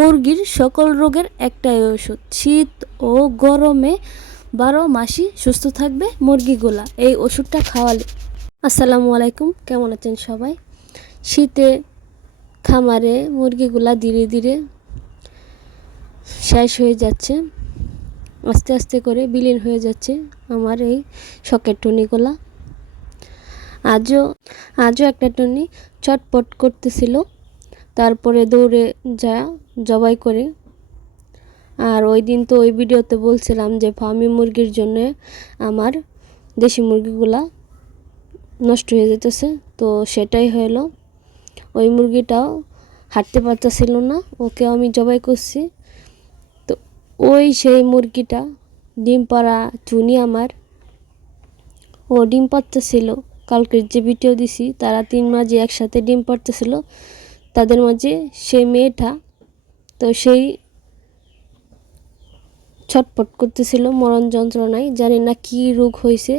মুরগির সকল রোগের একটাই ওষুধ। শীত ও গরমে বারো মাসই সুস্থ থাকবে মুরগিগুলা। এই ওষুধটা খাওয়ালে। আসসালামু আলাইকুম, কেমন আছেন সবাই? শীতে, খামারে মুরগিগুলা ধীরে ধীরে শেষ হয়ে যাচ্ছে, আস্তে আস্তে করে বিলীন হয়ে যাচ্ছে আমার এই শখের টুনিগুলা। আজও আজও একটা টুনি চটপট করতেছিল। তারপরে দৌড়ে যা, জবাই করে। আর ওই দিন তো ওই ভিডিওতে বলছিলাম যে ফার্মি মুরগির জন্য আমার দেশি মুরগিগুলা নষ্ট হয়ে যেতেছে। তো সেটাই হলো ওই মুরগিটাও হাঁটতে পারতেছিল না, ওকে আমি জবাই করছি। তো ওই সেই মুরগিটা, ডিম পাড়া চুনি আমার, ও ডিম পাড়তেছিল। কালকের যে ভিডিও দিছি, তারা তিন মাঝে একসাথে ডিম পাড়তেছিল। তাদের মাঝে সেই মেয়েটা, তো সেই ছটপট করতেছিল মরণ যন্ত্রণায়। জানি না কি রোগ হয়েছে,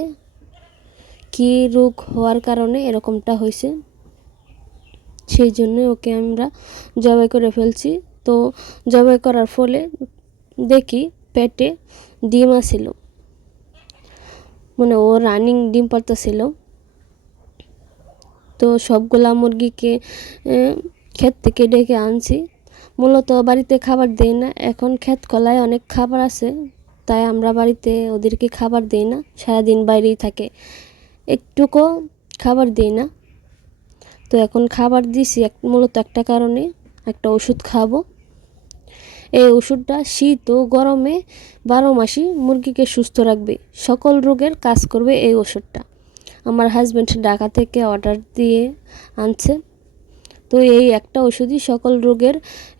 কি রোগ হওয়ার কারণে এরকমটা হয়েছে। সেই জন্য ওকে আমরা জবাই করে ফেলছি। তো জবাই করার ফলে দেখি পেটে ডিম আসিল মানে ও রানিং ডিম পারতেছিল। তো সবগুলা মুরগিকে ক্ষেত থেকে ডেকে আনছি। মূলত বাড়িতে খাবার দেই না। এখন ক্ষেত কলায় অনেক খাবার আছে, তাই আমরা বাড়িতে ওদেরকে খাবার দেই না। সারাদিন বাইরেই থাকে। একটুকু খাবার দিই না। তো এখন খাবার দিছি এক, মূলত একটা কারণে, একটা ওষুধ খাব। এই ওষুধটা শীত ও গরমে বারো মাসই মুরগিকে সুস্থ রাখবে। সকল রোগের কাজ করবে এই ওষুধটা। আমার হাজব্যান্ড ঢাকা থেকে অর্ডার দিয়ে আনছে। তো এই একটা ওষুধই সকল রোগের,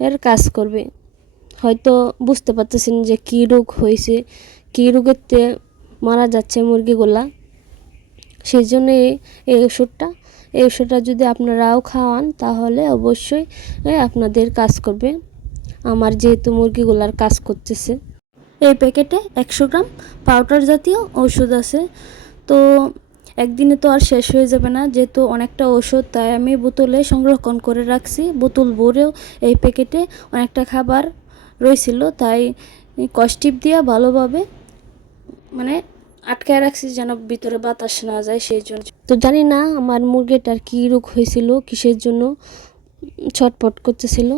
এর কাজ করবে। হয়তো বুঝতে পারতেছেন যে কী রোগ হয়েছে, কী রোগেতে মারা যাচ্ছে মুরগিগুলা। সেই জন্য এই ওষুধটা এই ওষুধটা যদি আপনারাও খাওয়ান, তাহলে অবশ্যই আপনাদের কাজ করবে। আমার যেহেতু মুরগিগুলার কাজ করতেছে। এই প্যাকেটে একশো গ্রাম পাউডার জাতীয় ওষুধ আছে। তো একদিনে তো আর শেষ হয়ে যাবে না, যেহেতু অনেকটা ওষুধ তাই আমি বোতলে সংরক্ষণ করে রাখছি। বোতল ভরেও এই প্যাকেটে অনেকটা খাবার রয়েছিল, তাই কষ্টিপ দিয়ে ভালোভাবে মানে আটকায় রাখছি যেন ভিতরে বাতাস না যায় সেই জন্য তো জানি না আমার মুরগিটার কী রোগ হয়েছিল, কিসের জন্য ছটপট করতেছিল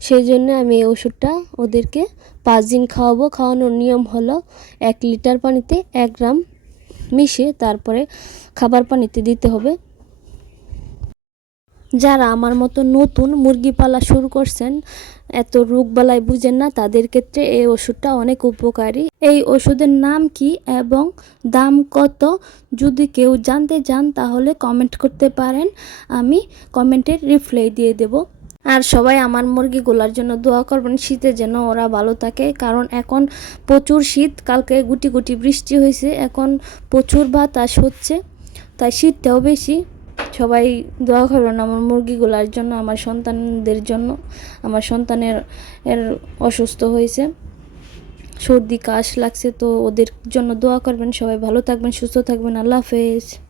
সেই জন্য আমি এই ওষুধটা ওদেরকে পাঁচ দিন খাওয়াবো। খাওয়ানোর নিয়ম হলো এক লিটার পানিতে এক গ্রাম মিশিয়ে তারপরে খাবার পানিতে দিতে হবে। যারা আমার মতো নতুন মুরগি পালা শুরু করছেন, এত রোগবালাই বুঝেন না, তাদের ক্ষেত্রে এই ওষুধটা অনেক উপকারী। এই ওষুধের নাম কি এবং দাম কত? যদি কেউ জানতে চান, তাহলে কমেন্ট করতে পারেন। আমি কমেন্টের রিপ্লাই দিয়ে দেব। আর সবাই আমার মুরগিগুলার জন্য দোয়া করবেন, শীতে যেন ওরা ভালো থাকে। কারণ এখন প্রচুর শীত, কালকে গুটি গুটি বৃষ্টি হয়েছে, এখন প্রচুর বাতাস হচ্ছে, তাই শীতটাও বেশি। সবাই দোয়া করবেন আমার মুরগিগুলার জন্য, আমার সন্তানদের জন্য, আমার সন্তানের এর অসুস্থ হয়েছে। সর্দি কাশ লাগছে, তো ওদের জন্য দোয়া করবেন। সবাই ভালো থাকবেন, সুস্থ থাকবেন। আল্লাহ হাফেজ।